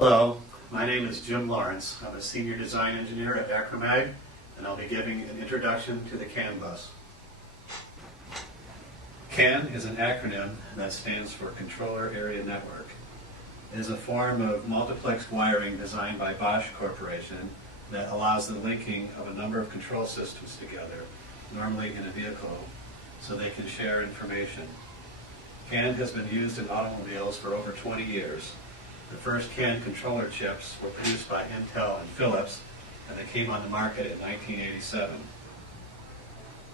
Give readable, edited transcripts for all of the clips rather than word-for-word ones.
Hello, my name is Jim Lawrence. I'm a senior design engineer at Acromag, and I'll be giving an introduction to the CAN bus. CAN is an acronym that stands for Controller Area Network. It is a form of multiplexed wiring designed by Bosch Corporation that allows the linking of a number of control systems together, normally in a vehicle, so they can share information. CAN has been used in automobiles for over 20 years. The first CAN controller chips were produced by Intel and Philips, and they came on the market in 1987.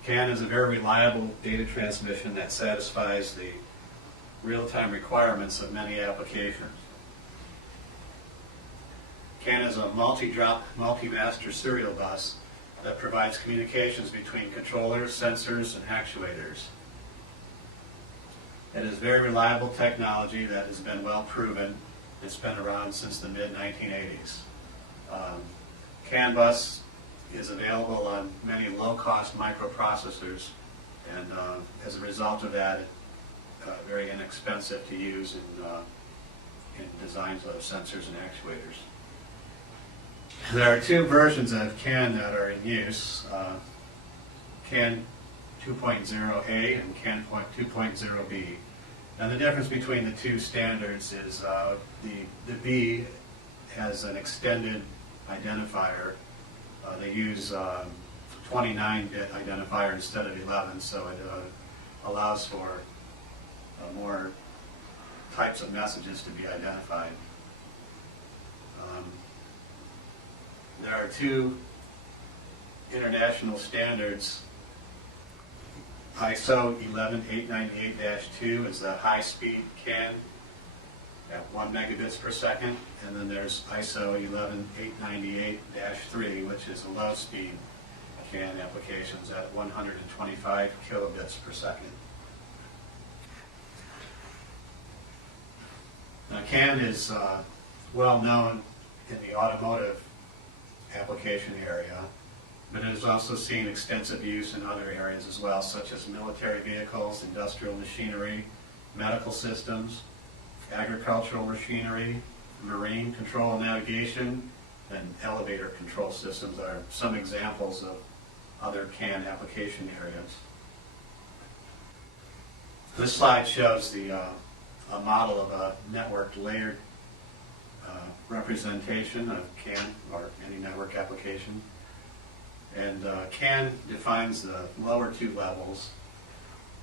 CAN is a very reliable data transmission that satisfies the real-time requirements of many applications. CAN is a multi-drop, multi-master serial bus that provides communications between controllers, sensors, and actuators. It is very reliable technology that has been well proven. It's been around since the mid-1980s. CAN bus is available on many low-cost microprocessors, and as a result of that, very inexpensive to use in designs of sensors and actuators. There are two versions of CAN that are in use, CAN 2.0A and CAN 2.0B. And the difference between the two standards is the B has an extended identifier. They use 29-bit identifier instead of 11, so it allows for more types of messages to be identified. There are two international standards. ISO 11898-2 is the high-speed CAN at 1 megabits per second, and then there's ISO 11898-3, which is a low-speed CAN applications at 125 kilobits per second. Now, CAN is well known in the automotive application area, but it is also seen extensive use in other areas as well, such as military vehicles, industrial machinery, medical systems, agricultural machinery, marine control and navigation, and elevator control systems are some examples of other CAN application areas. This slide shows a model of a networked layered representation of CAN, or any network application. And CAN defines the lower two levels,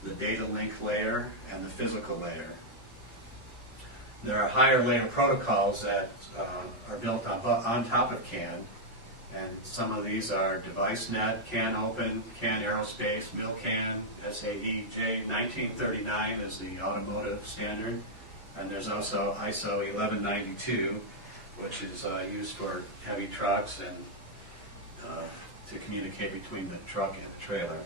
the data link layer and the physical layer. There are higher layer protocols that are built on top of CAN, and some of these are DeviceNet, CAN Open, CAN Aerospace, MIL-CAN, SAE J1939 is the automotive standard, and there's also ISO 1192, which is used for heavy trucks and to communicate between the truck and the trailer.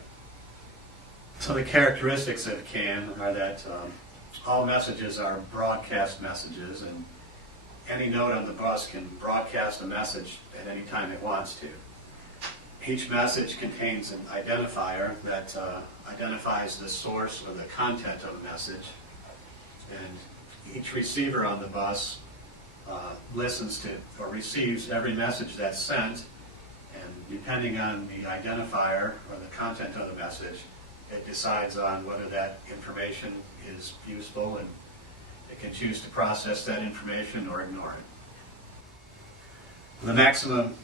So the characteristics of CAN are that all messages are broadcast messages, and any node on the bus can broadcast a message at any time it wants to. Each message contains an identifier that identifies the source or the content of a message, and each receiver on the bus listens to or receives every message that's sent, and depending on the identifier or the content of the message, it decides on whether that information is useful, and it can choose to process that information or ignore it. The maximum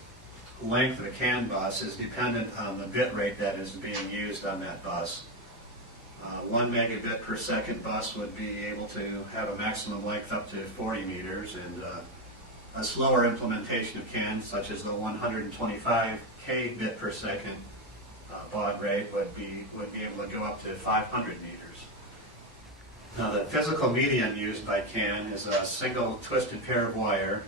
length of a CAN bus is dependent on the bit rate that is being used on that bus. 1 megabit per second bus would be able to have a maximum length up to 40 meters, and a slower implementation of CAN, such as the 125K bit per second baud rate, would be able to go up to 500 meters. Now, the physical medium used by CAN is a single twisted pair of wire,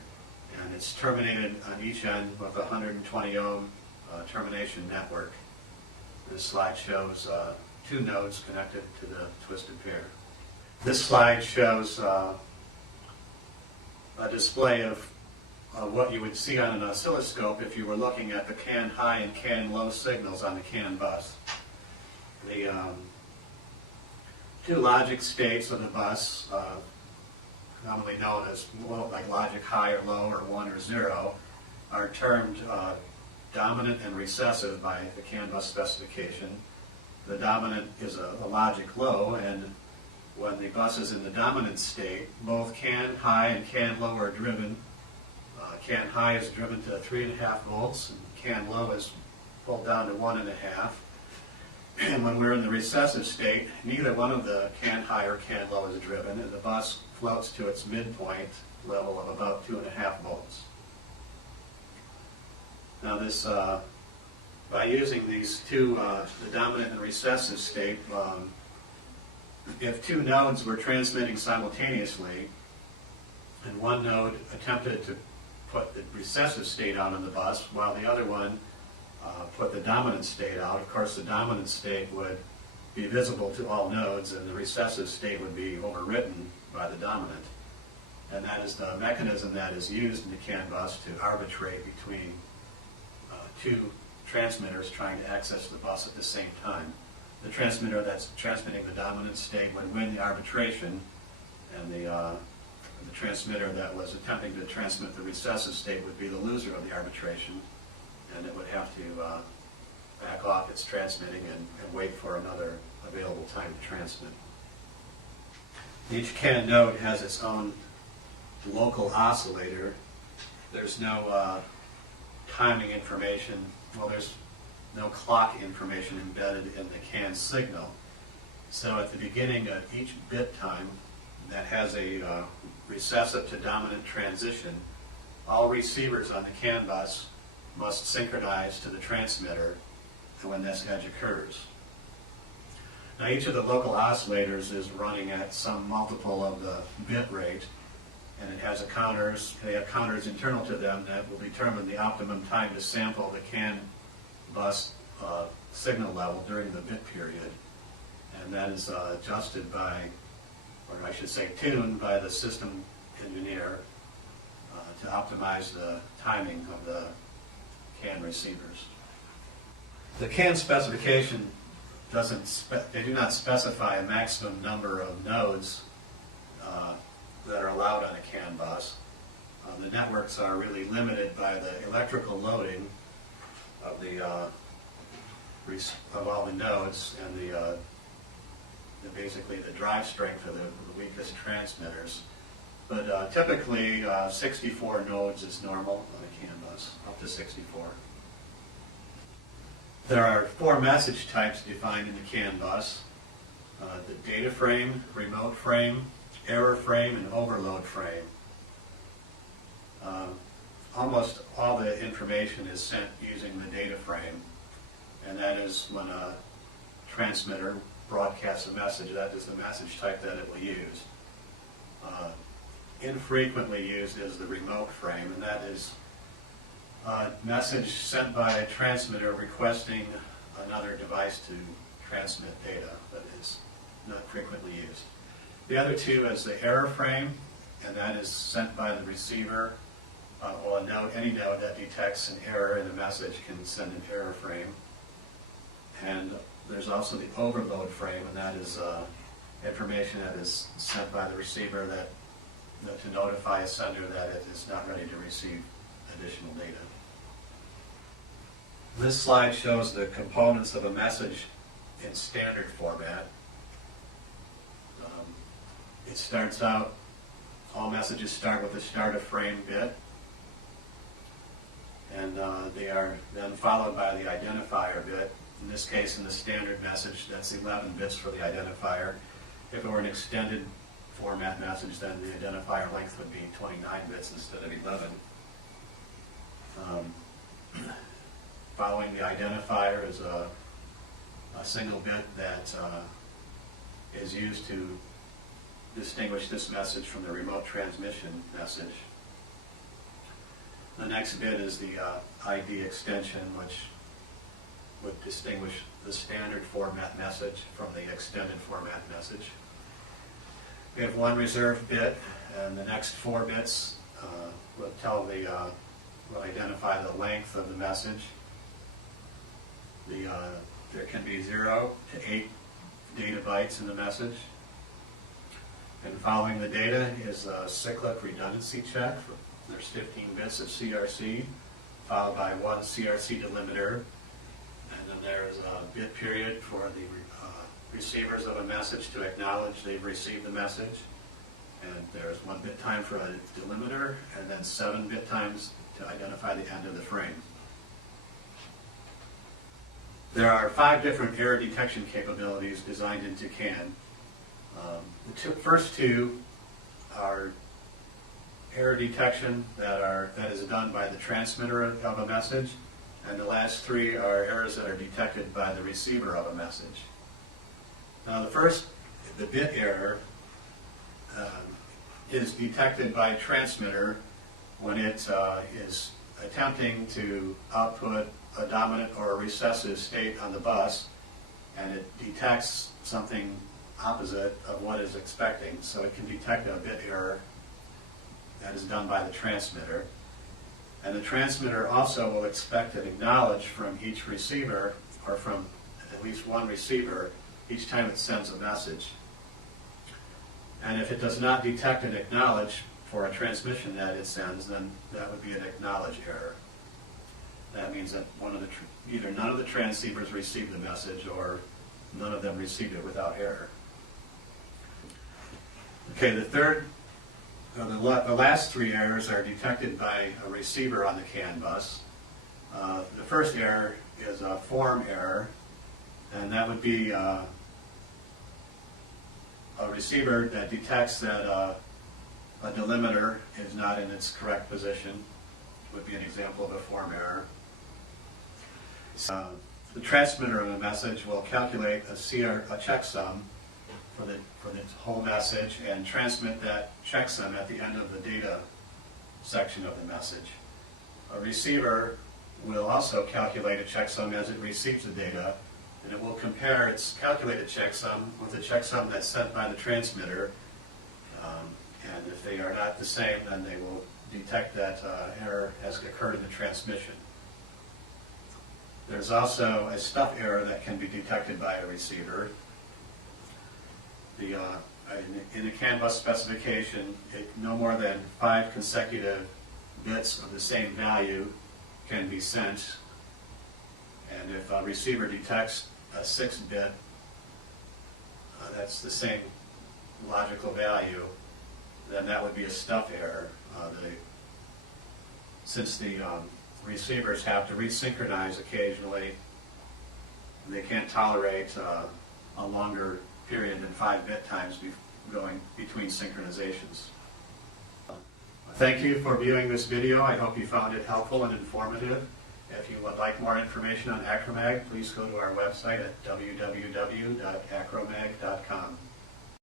and it's terminated on each end with a 120 ohm termination network. This slide shows two nodes connected to the twisted pair. This slide shows a display of what you would see on an oscilloscope if you were looking at the CAN high and CAN low signals on the CAN bus. The two logic states of the bus commonly known as like logic high or low or 1 or 0, are termed dominant and recessive by the CAN bus specification. The dominant is a logic low, and when the bus is in the dominant state, both CAN high and CAN low are driven. CAN high is driven to 3.5 volts, and CAN low is pulled down to 1.5. And when we're in the recessive state, neither one of the CAN high or CAN low is driven, and the bus floats to its midpoint level of about 2.5 volts. Now this, by using these two, the dominant and recessive state, if two nodes were transmitting simultaneously, and one node attempted to put the recessive state out on the bus while the other one put the dominant state out, of course the dominant state would be visible to all nodes and the recessive state would be overwritten by the dominant. And that is the mechanism that is used in the CAN bus to arbitrate between two transmitters trying to access the bus at the same time. The transmitter that's transmitting the dominant state would win the arbitration, and the transmitter that was attempting to transmit the recessive state would be the loser of the arbitration, and it would have to back off its transmitting and wait for another available time to transmit. Each CAN node has its own local oscillator. There's no timing information, well, there's no clock information embedded in the CAN signal. So at the beginning of each bit time that has a recessive to dominant transition, all receivers on the CAN bus must synchronize to the transmitter when this edge occurs. Now each of the local oscillators is running at some multiple of the bit rate, and it has they have counters internal to them that will determine the optimum time to sample the CAN bus signal level during the bit period. And that is adjusted by, or I should say tuned by the system engineer to optimize the timing of the CAN receivers. The CAN specification they do not specify a maximum number of nodes that are allowed on a CAN bus. The networks are really limited by the electrical loading of all the nodes and basically the drive strength of the weakest transmitters. But typically 64 nodes is normal on a CAN bus, up to 64. There are 4 message types defined in the CAN bus: the data frame, remote frame, error frame, and overload frame. Almost all the information is sent using the data frame, and that is when a transmitter broadcasts a message, that is the message type that it will use. Infrequently used is the remote frame, and that is a message sent by a transmitter requesting another device to transmit data, that is not frequently used. The other two is the error frame, and that is sent by the receiver. Any node that detects an error in a message can send an error frame. And there's also the overload frame, and that is information that is sent by the receiver to notify a sender that it is not ready to receive additional data. This slide shows the components of a message in standard format. It starts out, all messages start with the start of frame bit, and they are then followed by the identifier bit. In this case, in the standard message, that's 11 bits for the identifier. If it were an extended format message, then the identifier length would be 29 bits instead of 11. Following the identifier is a single bit that is used to distinguish this message from the remote transmission message. The next bit is the ID extension, which would distinguish the standard format message from the extended format message. We have one reserved bit, and the next 4 bits will identify the length of the message. There can be 0 to 8 data bytes in the message. And following the data is a cyclic redundancy check. There's 15 bits of CRC, followed by one CRC delimiter. And then there's a bit period for the receivers of a message to acknowledge they've received the message. And there's 1 bit time for a delimiter, and then 7 bit times to identify the end of the frame. There are 5 different error detection capabilities designed into CAN. The first 2 are error detection that is done by the transmitter of a message, and the last 3 are errors that are detected by the receiver of a message. Now the first, the bit error, is detected by a transmitter when it is attempting to output a dominant or a recessive state on the bus, and it detects something opposite of what it's expecting. So it can detect a bit error that is done by the transmitter. And the transmitter also will expect and acknowledge from each receiver, or from at least one receiver, each time it sends a message. And if it does not detect and acknowledge for a transmission that it sends, then that would be an acknowledge error. That means that either none of the transceivers received the message, or none of them received it without error. Okay, the last 3 errors are detected by a receiver on the CAN bus. The first error is a form error, and that would be a receiver that detects that a delimiter is not in its correct position. Would be an example of a form error. The transmitter of a message will calculate a checksum for the whole message and transmit that checksum at the end of the data section of the message. A receiver will also calculate a checksum as it receives the data, and it will compare its calculated checksum with the checksum that's sent by the transmitter. And if they are not the same, then they will detect that error has occurred in the transmission. There's also a stuff error that can be detected by a receiver. In the CAN bus specification, no more than 5 consecutive bits of the same value can be sent. And if a receiver detects a 6-bit, that's the same logical value, then that would be a stuff error. Since the receivers have to resynchronize occasionally, they can't tolerate a longer period than 5-bit times going between synchronizations. Thank you for viewing this video. I hope you found it helpful and informative. If you would like more information on Acromag, please go to our website at www.acromag.com.